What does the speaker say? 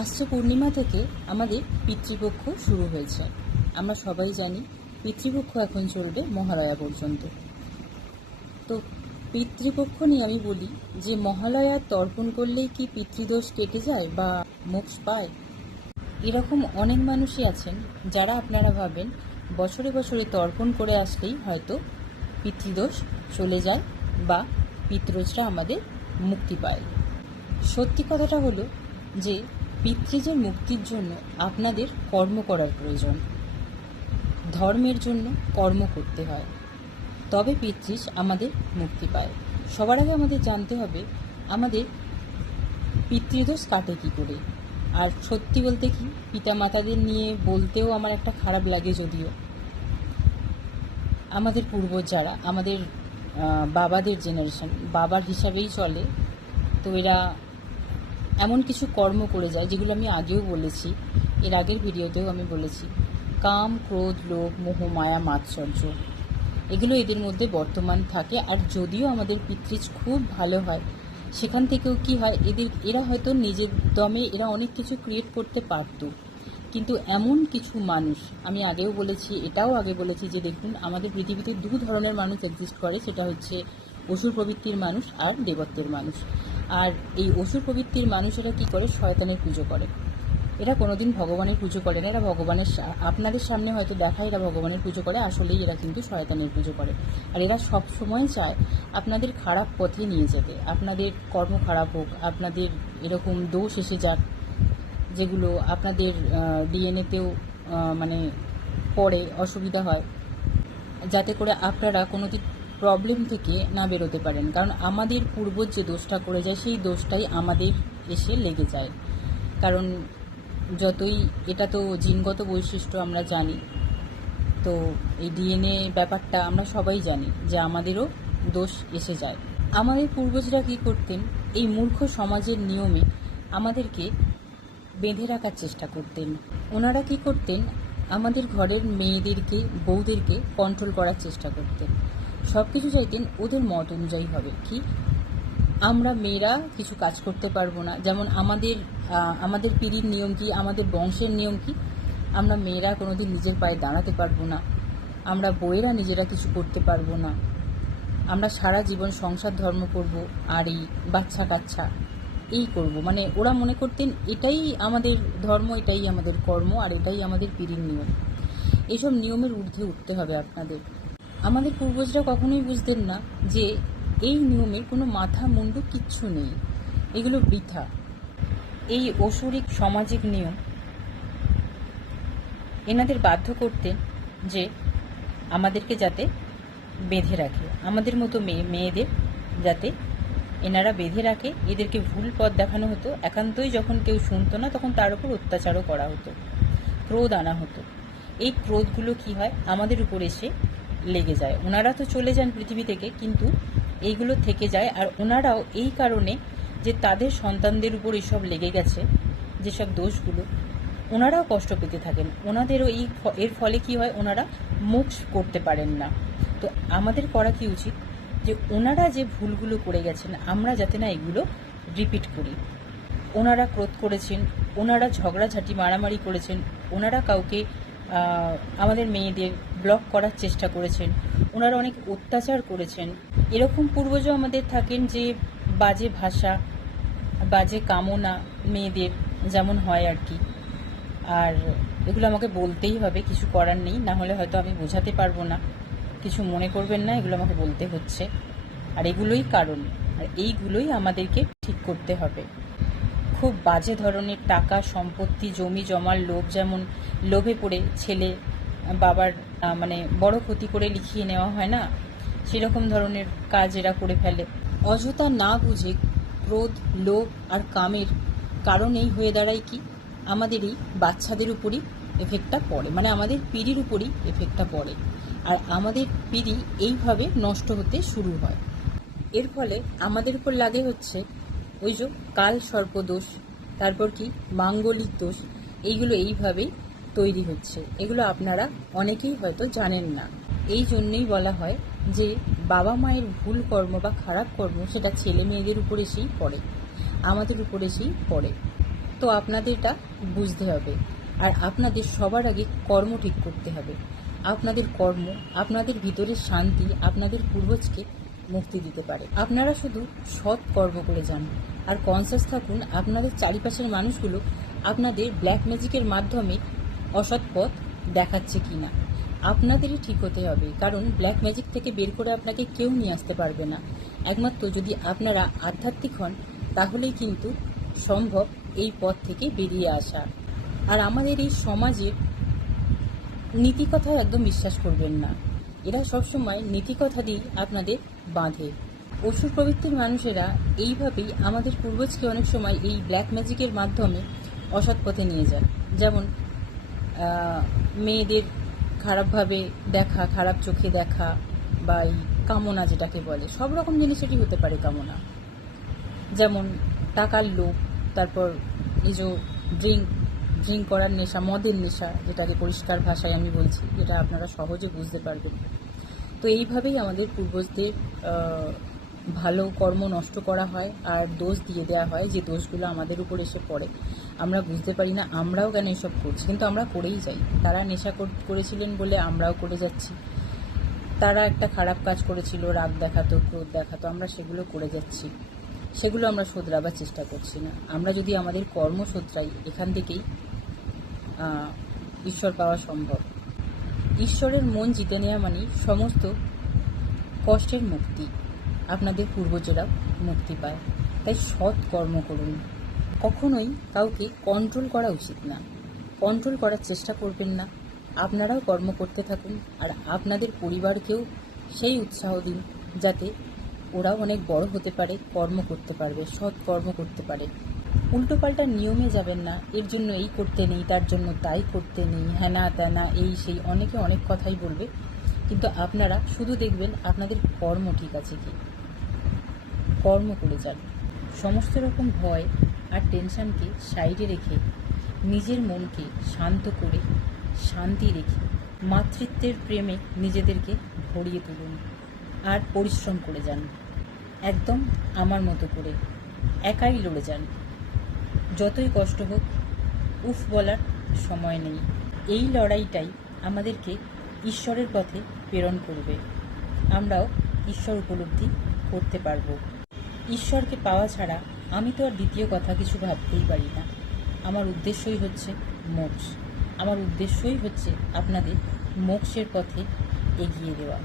আশ্র পূর্ণিমা থেকে আমাদের পিতৃপক্ষ শুরু হয়েছে। আমরা সবাই জানি পিতৃপক্ষ এখন চলবে মহালয়া পর্যন্ত। তো পিতৃপক্ষ নিয়ে আমি বলি যে মহালয়ার তর্পণ করলেই কি পিতৃদোষ কেটে যায় বা মোক্ষ পায়? এরকম অনেক মানুষই আছেন যারা আপনারা ভাবেন বছরে বছরে তর্পণ করে আসলেই হয়তো পিতৃদোষ চলে যায় বা পিতৃজরা আমাদের মুক্তি পায়। সত্যি কথাটা হলো যে পিতৃজের মুক্তির জন্য আপনাদের কর্ম করার প্রয়োজন। ধর্মের জন্য কর্ম করতে হয়, তবে পিতৃজ আমাদের মুক্তি পায়। সবার আগে আমাদের জানতে হবে আমাদের পিতৃদোষ কাটে কী করে। আর সত্যি বলতে কি, পিতামাতাদের নিয়ে বলতেও আমার একটা খারাপ লাগে, যদিও আমাদের পূর্বজ যারা আমাদের বাবাদের জেনারেশন, বাবার হিসাবেই চলে, তো এরা এমন কিছু কর্ম করে যায় যেগুলো আমি আগেও বলেছি, এর আগের ভিডিওতেও আমি বলেছি। কাম, ক্রোধ, লোভ, মোহ, মায়া, মাৎসর্য, এগুলো এদের মধ্যে বর্তমান থাকে। আর যদিও আমাদের পিতৃজ খুব ভালো হয়, সেখান থেকেও কি হয়, এরা হয়তো নিজের দমে এরা অনেক কিছু ক্রিয়েট করতে পারত, কিন্তু এমন কিছু মানুষ, আমি আগেও বলেছি, এটাও আগে বলেছি, যে দেখুন আমাদের পৃথিবীতে দু ধরনের মানুষ এক্সিস্ট করে, সেটা হচ্ছে অসুর প্রবৃত্তির মানুষ আর দেবত্বের মানুষ। আর এই অসুর প্রবৃত্তির মানুষেরা কি করে, শয়তানের পুজো করে। এরা কোনোদিন ভগবানের পুজো করে না। এরা ভগবানের আপনাদের সামনে হয়তো দেখায় এরা ভগবানের পুজো করে, আসলেই এরা কিন্তু শয়তানের পুজো করে। আর এরা সব সময় চায় আপনাদের খারাপ পথে নিয়ে যেতে, আপনাদের কর্ম খারাপ হোক, আপনাদের এরকম দোষ এসে যাক যেগুলো আপনাদের ডিএনএতেও মানে পরে অসুবিধা হয়, যাতে করে আপনারা কোনো দিন প্রবলেম থেকে না বেরোতে পারেন। কারণ আমাদের পূর্বজ যে দোষটা করে যায়, সেই দোষটাই আমাদের এসে লেগে যায়। কারণ যতই, এটা তো জিনগত বৈশিষ্ট্য আমরা জানি, তো এই ডিএনএ ব্যাপারটা আমরা সবাই জানি যে আমাদেরও দোষ এসে যায়। আমাদের পূর্বজরা কী করতেন, এই মূর্খ সমাজের নিয়মে আমাদেরকে বেঁধে রাখার চেষ্টা করতেন। ওনারা কি করতেন, আমাদের ঘরের মেয়েদেরকে, বউদেরকে কন্ট্রোল করার চেষ্টা করতেন। সব কিছু চাইতেন ওদের মত অনুযায়ী হবে। কি, আমরা মেয়েরা কিছু কাজ করতে পারবো না, যেমন আমাদের পিড়ির নিয়ম কি, আমাদের বংশের নিয়ম কি, আমরা মেয়েরা কোনোদিন নিজের পায়ে দাঁড়াতে পারবো না, আমরা বউয়েরা নিজেরা কিছু করতে পারবো না, আমরা সারা জীবন সংসার ধর্ম করব, আর এই বাচ্চা কাচ্চা এই করব। মানে ওরা মনে করতেন এটাই আমাদের ধর্ম, এটাই আমাদের কর্ম, আর এটাই আমাদের পিড়ির নিয়ম। এইসব নিয়মের ঊর্ধ্বে উঠতে হবে আপনাদের। আমাদের পূর্বজরা কখনোই বুঝতেন না যে এই নিয়মের কোনো মাথা মুন্ডু কিচ্ছু নেই, এগুলো বৃথা। এই অসুরিক সামাজিক নিয়ম এনাদের বাধ্য করতেন যে আমাদেরকে যাতে বেঁধে রাখে, আমাদের মতো মেয়েদের যাতে এনারা বেঁধে রাখে। এদেরকে ভুল পথ দেখানো হতো, একান্তই যখন কেউ শুনতো না তখন তার উপর অত্যাচারও করা হতো, ক্রোধ আনা হতো। এই ক্রোধগুলো কি হয়, আমাদের উপর এসে লেগে যায়। ওনারা তো চলে যান পৃথিবী থেকে, কিন্তু এইগুলো থেকে যায়। আর ওনারাও এই কারণে যে তাদের সন্তানদের উপর এসব লেগে গেছে, যেসব দোষগুলো, ওনারাও কষ্ট পেতে থাকেন। ওনাদেরও এর ফলে কি হয়, ওনারা মোক্ষ করতে পারেন না। তো আমাদের করা কি উচিত, যে ওনারা যে ভুলগুলো করে গেছেন আমরা যাতে না এগুলো রিপিট করি। ওনারা ক্রোধ করেছেন, ওনারা ঝগড়াঝাটি মারামারি করেছেন, ওনারা কাউকে আমাদের মেয়েদের ব্লক করার চেষ্টা করেছেন, ওনারা অনেক অত্যাচার করেছেন। এরকম পূর্বজও আমাদের থাকেন যে বাজে ভাষা, বাজে কামনা মেয়েদের যেমন হয় আর কি। আর এগুলো আমাকে বলতেই হবে, কিছু করার নেই, না হলে হয়তো আমি বোঝাতে পারবো না। কিছু মনে করবেন না, এগুলো আমাকে বলতে হচ্ছে। আর এগুলোই কারণ, আর এইগুলোই আমাদেরকে ঠিক করতে হবে। খুব বাজে ধরনের টাকা, সম্পত্তি, জমি জমার লোভ, যেমন লোভে পড়ে ছেলে বাবার মানে বড় ক্ষতি করে লিখিয়ে নেওয়া হয় না, সেরকম ধরনের কাজ এরা করে ফেলে। অযথা না বুঝে ক্রোধ, লোভ আর কামের কারণেই হয়ে দাঁড়ায় কি, আমাদের এই বাচ্চাদের উপরই এফেক্টটা পড়ে, মানে আমাদের পিঢ়ির উপরই এফেক্টটা পড়ে। আর আমাদের পিঢ়ি এইভাবে নষ্ট হতে শুরু হয়। এর ফলে আমাদের উপর লাগে হচ্ছে ওই যে কাল সর্পদোষ, তারপর কি মাঙ্গলিক দোষ, এইগুলো এইভাবেই তৈরি হচ্ছে। এগুলো আপনারা অনেকেই হয়তো জানেন না। এই জন্যই বলা হয় যে বাবা মায়ের ভুল কর্ম বা খারাপ কর্ম সেটা ছেলে মেয়েদের উপর এসেই পড়ে, আমাদের উপর এসেই পড়ে। তো আপনাদেরটা বুঝতে হবে। আর আপনাদের সবার আগে কর্ম ঠিক করতে হবে। আপনাদের কর্ম, আপনাদের ভিতরের শান্তি আপনাদের পূর্বজকে মুক্তি দিতে পারে। আপনারা শুধু সৎ কর্ম করে যান আর কনসিয়াস থাকুন আপনাদের চারিপাশের মানুষগুলো আপনাদের ব্ল্যাক ম্যাজিকের মাধ্যমে অসৎ পথ দেখাচ্ছে কিনা। আপনাদেরই ঠিক হতে হবে, কারণ ব্ল্যাক ম্যাজিক থেকে বের করে আপনাকে কেউ নিয়ে আসতে পারবে না। একমাত্র যদি আপনারা আধ্যাত্মিক হন, তাহলেই কিন্তু সম্ভব এই পথ থেকে বেরিয়ে আসা। আর আমাদের এই সমাজের নীতিকথায় একদম বিশ্বাস করবেন না। এরা সবসময় নীতিকথা দিয়েই আপনাদের বাঁধে। অসুর প্রবৃত্তির মানুষেরা এইভাবেই আমাদের পূর্বজকে অনেক সময় এই ব্ল্যাক ম্যাজিকের মাধ্যমে অসৎ পথে নিয়ে যায়। যেমন মেয়েদের খারাপভাবে দেখা, খারাপ চোখে দেখা, বা এই কামনা যেটাকে বলে, সব রকম জিনিসেরই হতে পারে কামনা। যেমন টাকার লোভ, তারপর এই যে ড্রিঙ্ক করার নেশা, মদের নেশা, যেটাকে পরিষ্কার ভাষায় আমি বলছি, যেটা আপনারা সহজে বুঝতে পারবেন। তো এইভাবেই আমাদের পূর্বজদের ভালো কর্ম নষ্ট করা হয় আর দোষ দিয়ে দেওয়া হয়, যে দোষগুলো আমাদের উপর এসে পড়ে। আমরা বুঝতে পারি না আমরাও কেন এসব করছি, কিন্তু আমরা করেই যাই। তারা নেশা করেছিলেন বলে আমরাও করে যাচ্ছি। তারা একটা খারাপ কাজ করেছিল, রাগ দেখাতো, ক্রোধ দেখাতো, আমরা সেগুলো করে যাচ্ছি। সেগুলো আমরা শোধরাবার চেষ্টা করছি না। আমরা যদি আমাদের কর্ম শোধরাই, এখান থেকেই ঈশ্বর পাওয়া সম্ভব। ঈশ্বরের মন জিতে নেওয়া মানেই সমস্ত কষ্টের মুক্তি। আপনাদের পূর্বজেরাও মুক্তি পায়। তাই সৎ কর্ম করুন। কখনোই কাউকে কন্ট্রোল করা উচিত না। কন্ট্রোল করার চেষ্টা করবেন না। আপনারাও কর্ম করতে থাকুন আর আপনাদের পরিবারকেও সেই উৎসাহ দিন, যাতে ওরাও অনেক বড় হতে পারে, কর্ম করতে পারবে, সৎ কর্ম করতে পারে। উল্টোপাল্টা নিয়মে যাবেন না। এর জন্য এই করতে নেই, তার জন্য তাই করতে নেই, হ্যানা ত্যানা, এই সেই, অনেকে অনেক কথাই বলবে, কিন্তু আপনারা শুধু দেখবেন আপনাদের কর্ম ঠিক আছে কি। কর্ম করে যান। সমস্ত রকম ভয় আর টেনশনকে সাইডে রেখে নিজের মনকে শান্ত করে, শান্তি রেখে মাতৃত্বের প্রেমে নিজেদেরকে ভরিয়ে তুলুন আর পরিশ্রম করে যান। একদম আমার মতো করে একাই লড়ে যান। যতই কষ্ট হোক, উফ বলার সময় নেই। এই লড়াইটাই আমাদেরকে ঈশ্বরের পথে প্রেরণ করবে। আমরাও ঈশ্বর উপলব্ধি করতে পারব। ঈশ্বরকে পাওয়া ছাড়া আমি তো আর দ্বিতীয় কথা কিছু ভাবতেই পারি না। আমার উদ্দেশ্যই হচ্ছে মোক্ষ। আমার উদ্দেশ্যই হচ্ছে আপনাদের মোক্ষের পথে এগিয়ে দেওয়া।